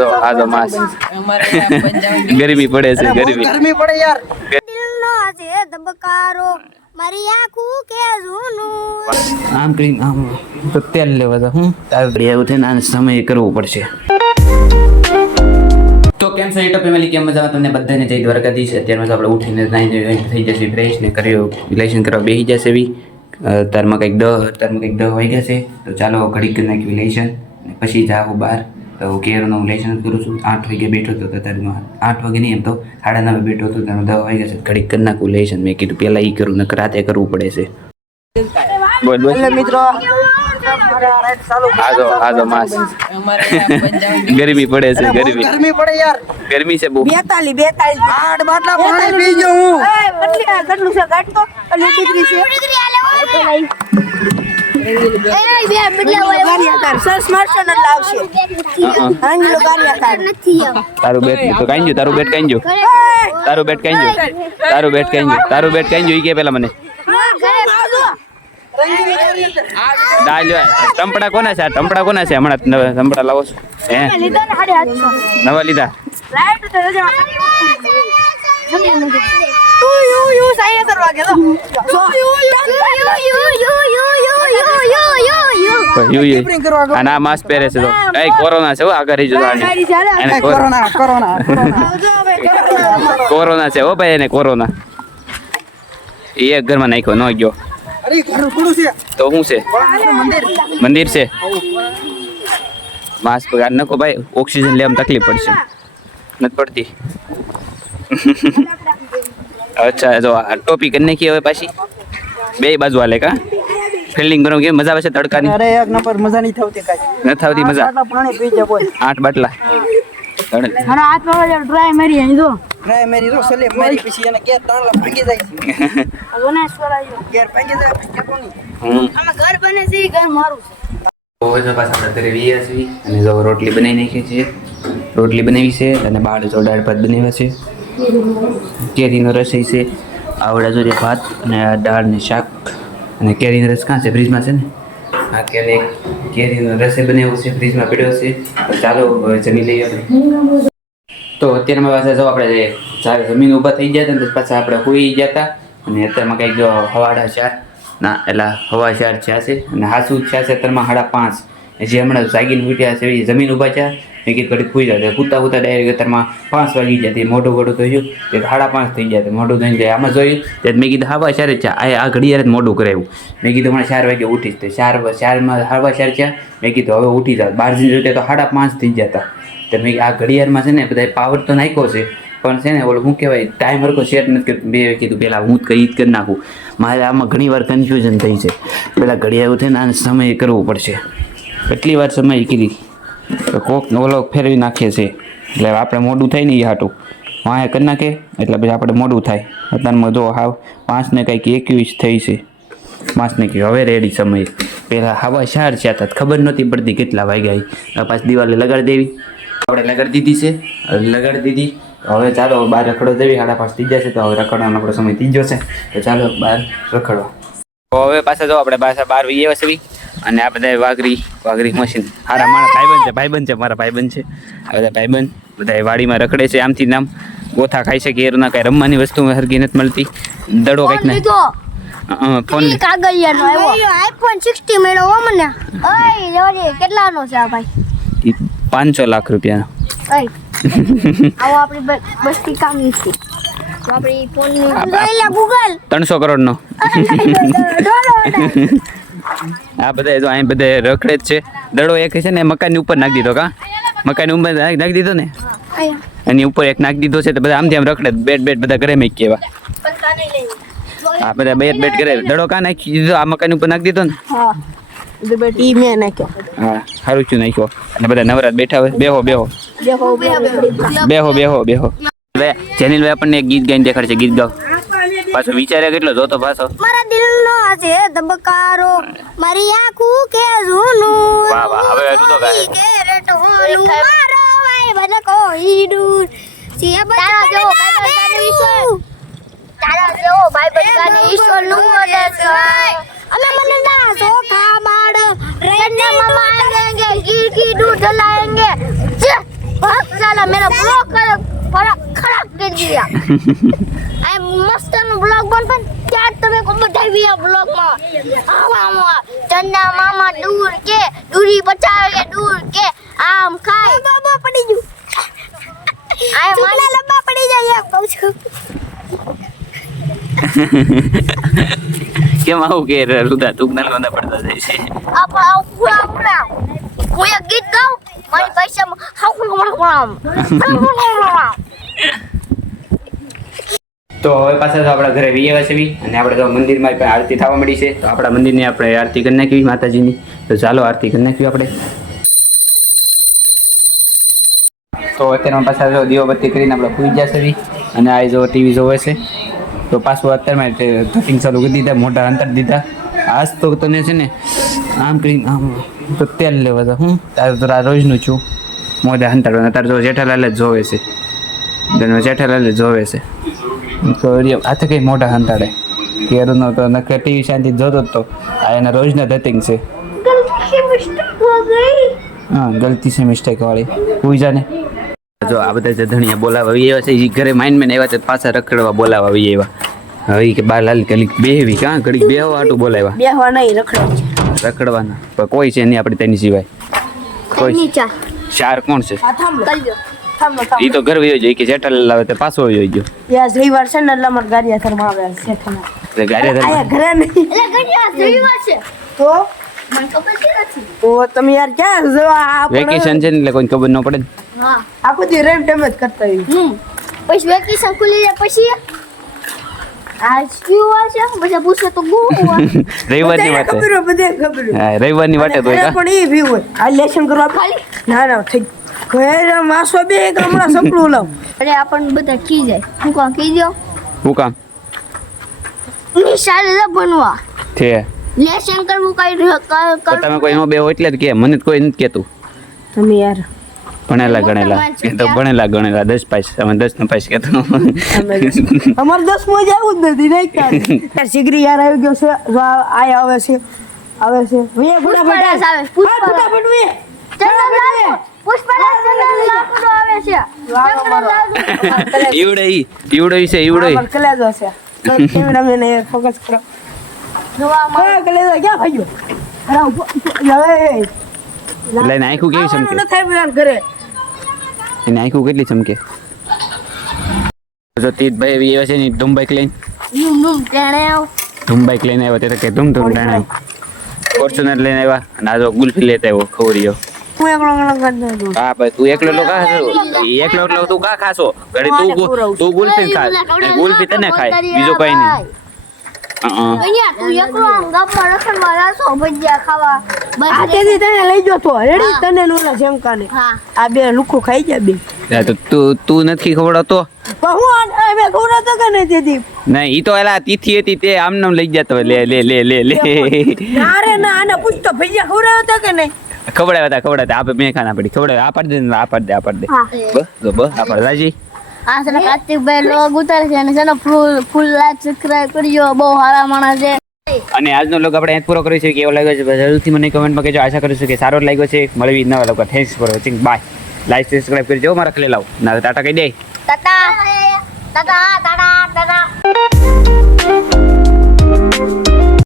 तो आ तो मास गर्मी पड़े से गर्मी पड़े यार દિલનો છે ધબકારો મારી આંખું કે જૂનું આમ કરી આમ તો તેલ લેવા તા હું તાર એવું થઈને આને સમય કરવો પડશે. તો કેમ છો યુટ્યુબ ફેમિલી, કેમ મજામાં તમને બધાને જય દ્વારકાધીશ. અત્યારમાં આપણે ઉઠીને નાઈને થઈ જશે ફ્રેશ ને કર્યો રિલેશન કરવા બેસી જશે એવી તારમાં કંઈક દહ વાગ્યા છે. તો ચાલો ઘડીક કરી નાખી રિલેશન પછી જાઉં બહાર. તો કેરનું લેશન કરું છું. 8 વાગે બેઠો હતો અત્યારમાં 8 વાગે નહીં, એમ તો 9:30 બેઠો હતો, ત્યારે 10 વાગ્યા છે. ઘડીક કરી નાખું લેશન. મેં કીધું પહેલાં એ કરું ને રાતે કરવું પડે છે. બોલ મિત્રો આજો માસ ગરમી પડે છે ગરમી પડે યાર ગરમી છે બહુ. 42 8 બાટલા પાણી પી ગયો હું. કેટલું છે કાઢ તો ડિગ્રી છે તારું બેટ કાંજો ઈ કે પેલા મને ટંપડા કોના છે? હમણાં ટંપડા લાવો છો? હે નવા લીધા? આ માસ્ક પહેરે છે તો કોરોના છે આગળ કોરોના છે હો ભાઈ, એને કોરોના એ એક ઘરમાં નાખ્યો ન ગયો તો શું છે? મંદિર છે. માસ્ક પગાર નકો ભાઈ, ઓક્સિજન લેવામાં તકલીફ પડશે. નથી પડતી? અચ્છા, જો આ ટોપી કરી નાખી હવે પાછી બે બાજુ હાલે કા ફિલ્ડિંગ કરો કે મજા આવે છે તડકાની? અરે એક નંબર મજા નહીં થતી કાઈ. નથી આવતી મજા? પાણી પી જા બોલ. 8 બાટલા અરે હાથ વાળા ડ્રાય મારી અહીં જો ડ્રાય મારી રો સલે મારી પછી એને કે તાળલા ભાગી જાય છે. બનાસ કરાયો ઘેર ભાગી જાય પછી કોની આમાં ઘર બને છે ઘર મારું છે. હવે તો પાછા આપણે ઘરે વીએ છીએ અને જો રોટલી બનાવી નાખી છે. રોટલી બનાવી છે અને બાળ જો દાળ ભાત બનાવ્યા છે. કેરીનો રસોઈ છે. આવડા જો ભાત અને દાળ ને શાક અને કેરીનો રસ કાં છે? ફ્રીજમાં છે ને? આ કેરીનો રસે બનાવ્યો છે, ફ્રીજમાં પડ્યો છે. તો ચાલો હવે જમી લઈએ આપણે. તો અત્યારમાં પાછા જો આપણે જ્યારે જમીન ઊભા થઈ ગયા હતા ને પાછા આપણે હોઈ ગયા હતા અને અત્યારમાં કંઈક જો 4:30 ના એટલે 4:15 થયા છે અને હાસુ થયા છે અત્યારમાં 5:30. જે હમણાં જાગીને ઉઠ્યા છે એ જમીન ઊભા થયા. મેં કીધું ઘડીક ખુઈ જાય કૂતા ડાયરેક્ટ અત્યારમાં 5 વાગી ગયા હતી. મોઢું થયું તે 5:30 થઈ ગયા. મોઢું થઈને જાય આમાં જોયું તે મેં કીધું 4:15 છે આ ઘડિયાળ જ મોઢું કરાવ્યું. મેં કીધું હમણાં 4 વાગે ઉઠીશ તો 4:00માં 4:15 થયા. મેં કીધું હવે ઉઠી જાવ. બહાર જઈને જોયું તો 5:30 થઈ ગયા હતા. તો મેં આ ઘડિયાળમાં છે ને બધા પાવર તો નાખ્યો છે પણ છે ને ઓલો શું કહેવાય ટાઈમ હરકો સેટ નથી કર્યો. મેં કીધું પહેલાં હું જ કરી નાખું. મારે આમાં ઘણી વાર કન્ફ્યુઝન થઈ છે. પહેલાં ઘડિયાળ થઈને આને સમય કરવું પડશે. કેટલી વાર સમય કીધી તો કોક ઓલો ફેરવી નાખીએ છે એટલે આપણે મોડું થાય ને એ હાટું વાંહે કરી નાખે એટલે પછી આપણે મોડું થાય. અત્યારમાં જો હાવ 5 ને કંઈક 21 થઈ છે. 5 ને કંઈક હવે રેડી સમય. પહેલાં 4:15 થયા હતા ખબર નહોતી પડતી કેટલા વાગ્યા. પાછી દિવાલે લગાડી દેવી. આપણે લગાડી દીધી છે. લગાડી દીધી હવે ચાલો બહાર રખડો દેવી. 5:30 થઈ જશે તો હવે રખડવાનો આપણો સમય થઈ જશે. તો ચાલો બહાર રખડવા. તો હવે પાછા જો આપણે પાછા બહાર વહીએ વસવી અને આ બધા વાઘરી મશીન હારા મારા ભાઈબંધ છે મારા ભાઈબંધ છે. આ બધા ભાઈબંધ બધા વાડીમાં રખડે છે. આમથી નામ ગોથા ખાઈ છે. કેરના કાંઈ રમવાની વસ્તુ હરગી નથી મળતી. દડો કંઈક ને ફોન કાગળિયાનો આવ્યો આઈફોન 60 મેળવો મને. ઓય જોજે કેટલાનો છે આ ભાઈ? 500 લાખ રૂપિયા. ઓય આવો આપણી બસ્તી કામની છે. તો આપણી ફોનની જોઈલા ગૂગલ 300 કરોડનો. આ બધા જો અહીં બધે રખડે જ છે. દડો એક છે ને મકાનની ઉપર નાખી દીધો કા મકાનની ઉપર નાખી દીધો ને એની ઉપર એક નાખી દીધો છે તો બધા આમથી આમ રખડે. બેટ બધા ઘરે મેં કેવા આ બધા બેટ કરે. દડો કા નાખી દીધો આ મકાન ઉપર નાખી દીધો ને? હા ઈ મે નાખ્યો. હા સારું છું નાખ્યો. અને બધા નવરાત બેઠા હોય. બેહો જેનિલ ભાઈ આપણને એક ગીત ગાઈને દેખાડશે. ગીત ગાવ પાછો વિચારે કેટલો જોતો પાછો. મારા દિલનો છે ધબકારો મારી આંખું કે જૂનું. વાહ વાહ હવે રૂદો ગાય કે રટોલું મારો ભાઈ બન કોઈ દૂર સિયા બચારા જો ભાઈ બચારાને ઈશ્વર નું વડે છે. અમે મને ના સોખા બાડ રેને મમ્મા આएंगे કી કી દૂધ લાएंगे साला मेरा ब्लॉग खराब कर दिया आई मस्त ब्लॉग बन क्या तुम्हें को बताई ब्लॉग में आवा चंदा मामा दूर के दूरी बचावे के दूर के आम खाए बाबा पड़ी जू आए माने लंबा पड़ी जाए कहू છું કેમ આવું કે રુદા તું નલગંદા પડતા જાય છે આપા પૂરા હું એક ગીત ગાઉં મારી પૈસા તો હવે પાછા તો આપણા ઘરે વીએ છે અને આપણે તો મંદિરમાં પણ આરતી થવા મળી છે તો આપણા મંદિરની આપણે આરતી કરી નાખી માતાજીની તો ચાલો આરતી કરી નાખી આપણે તો અત્યારમાં પાછા જો દીવાબત્તી કરીને આપણે પૂઈ જશે અને આ જો ટીવી જોવે છે તો પાછું અત્યારમાં કટિંગ ચાલુ કરી દીધા મોટા અંતર દીધા આજ તો તને છે ને આમ કરીને આમ તો તેલ લેવા હતા હું તારે તો આ રોજનું છું મોઢા અંતરવાનું તારે જો જેઠાલાલ જ જોવે છે જેઠાલાલ જ જોવે છે તો હાથે કઈ મોઢા અંતાડે કેરનો તો નખરે ટીવી શાંતિ જોતો જ તો આ એના રોજના ધતિંગ છે હા ગલતી છે મિસ્ટેક વાળી પૂજા ને જો આ બધા જે ધણિયા બોલાવા એવા છે એ ઘરે માઇન્ડમેન એવા છે પાછા રખડવા બોલાવા એવા હવે કે બાલાલ કલીક બેહવી કાં ઘડીક બેહવા આટું બોલાવ્યા બેહવા નહીં રખડવા રખડવાના પણ કોઈ છે નહીં આપણે તેની સિવાય કોઈ ચાર કોણ છે એ તો ઘર વયો જાય કે જેઠાલાલ આવે તો પાછો વયો ગયો યાર રવિવાર છે ને એટલે અમાર ગારિયાધરમાં આવે છે એટલે ગારિયાધરમાં આયા ઘરે નહીં એટલે ગારિયા રવિવાર છે તો મને ખબર નથી તો તમે યાર ક્યાં જો આ વેકેશન છે ને એટલે કોઈ ખબર ન પડે ને હા આખો દી રેમ ટેમ જ કરતા હોય પછી વેકેશન ખુલી જાય પછી આજ ક્યું આ છે પછી પૂછે તો ગો રવિવારની વાત ખબર બધે ખબર હા રવિવારની વાત તો પણ એ ભી હોય આ લેશન કરવા ખાલી ના ના થઈ ઘરે માસો બે એક હમણાં સપનું લાવ અરે આપણને બધા કી જાય હું કોણ કી દો હું કામ નિશાળ બનવા છે લેશન કરવું કઈ તમે કોઈ નો બેહો એટલે જ કે મને તો કોઈ નથી કહેતું તમે યાર ભણેલા ગણેલા એ તો ભણેલા ગણેલા 10 પાસ અમે 10 નો પાસ કહેતો અમાર 10 માં જ આવું જ નથી નહીં યાર સિગરી યાર આવી ગયો છે આ આવે છે વે ફટાફટ આવે ફટાફટ વે પુષ્પરાજ લાકડો આવે છે ઈવડો છે ઈવડો કલેજો છે કેમેરામેન એ ફોકસ કરો જોવા કલેજો ક્યાં ભાગ્યો અરે હવે લઈને આંખું કેવી ચમકે ન થાય બરાબર ઘરે એની આંખું કેટલી ચમકે જો તીતભાઈ એવા છે ને ધૂમ બાઈક લઈને ધૂમ બાઈક લઈને આવ્યો તે કે ધૂમ ધૂમ ડાણે ફોર્ચ્યુનર લઈને આવ્યા અને આ જો ગુલ્ફી લેતા આવ્યો ખવરીયો હું એકલો કરી દઉં હા ભાઈ તું એકલો કા એકલો તું કા ખાશો ઘડી તું ગુલ્ફી ખા ગુલ્ફી તને ખાય બીજો કઈ નહીં અહીંયા તું એકલો ગામમાં રખડવા રાસો ભજીયા ખાવા બસ આ તેદી તને લઈ ગયો તો રેડી તને નોલા શંકાને આ બે લુખો ખાઈ ગયા બે તો તું નથી ખવડાવતો પણ હું મે ખવડાવતો કે નહીં તેદી નહીં ઈ તો એલા તિથિ હતી તે આમ નામ લઈ જતો લે ના રે ના આને પૂછ તો ભજીયા ખવડાવતો કે નહીં ખવડાવતા આપે મેં ખાના પડી ખવડાવે આ પાડ દે બસ આ પાડ રાજી આ છે ને કાર્તિકભાઈ લોગ ઉતારે છે અને છે ને ફૂલ લાઈક સબસ્ક્રાઇબ કરજો બહુ સારા માણસ છે અને આજનો લોગ આપણે અહીં પૂરો કરીશું કેવો લાગ્યો છે જરૂરથી મને કમેન્ટમાં કહેજો આશા કરું છું કે સારો લાગ્યો છે મળવી નવા લોકો thanks for watching bye like subscribe કરજો મારા ખલે લાવ ના ટાટા કહી દે ટાટા